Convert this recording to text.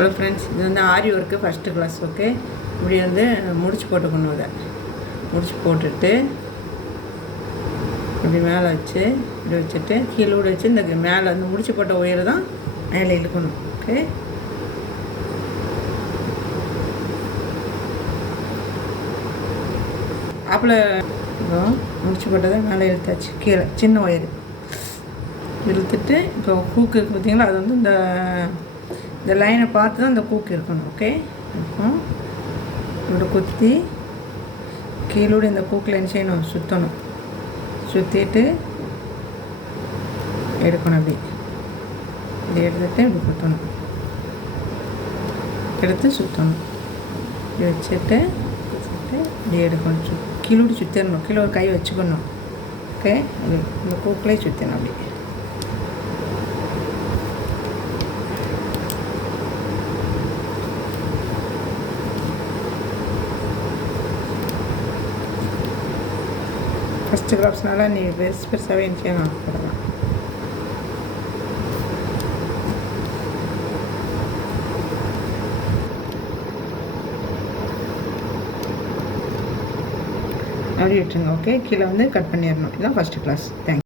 Hello friends, இது வந்து ஆரி work first class. Okay, இப்படி வந்து முடிச்சு போட்டுக்கணும். அதை முடிச்சு போட்டுட்டு இப்படி மேலே வச்சு இப்படி வச்சுட்டு கீழே கூட வச்சு இந்த மேலே வந்து முடிச்சு போட்ட உயரம் தான் மேலே இழுக்கணும். ஓகே, அப்பள முடிச்சு போட்டதை மேலே இழுத்தாச்சு. கீழே சின்ன ஒயர் இழுத்துட்டு இப்போ ஹூக்கு பார்த்தீங்களா, அது வந்து இந்த லைனை பார்த்து தான் இந்த ஹூக் இருக்கணும். ஓகே, இப்போ இப்படி குத்தி கீழோடு இந்த ஹூக்கில் என்ன செய்யணும், சுற்றணும். சுற்றிட்டு எடுக்கணும். அப்படி இப்படி எடுத்துகிட்டு இப்படி குத்தணும், எடுத்து சுற்றணும். இப்படி வச்சுட்டு இப்படி எடுக்கணும். கீழோடு சுற்றிடணும். கீழே ஒரு கை வச்சுக்கணும். ஓகே, அப்படி இந்த ஹூக்கிலே சுற்றணும். அப்படி ஃபஸ்ட்டு கிராப்ஸ்னால நீ பெருசாகவே செய்யணும். போடலாம். அப்படி விட்டுருங்க. ஓகே, கீழே வந்து கட் பண்ணிடணும். இதுதான் ஃபஸ்ட்டு கிளாஸ். தேங்க்யூ.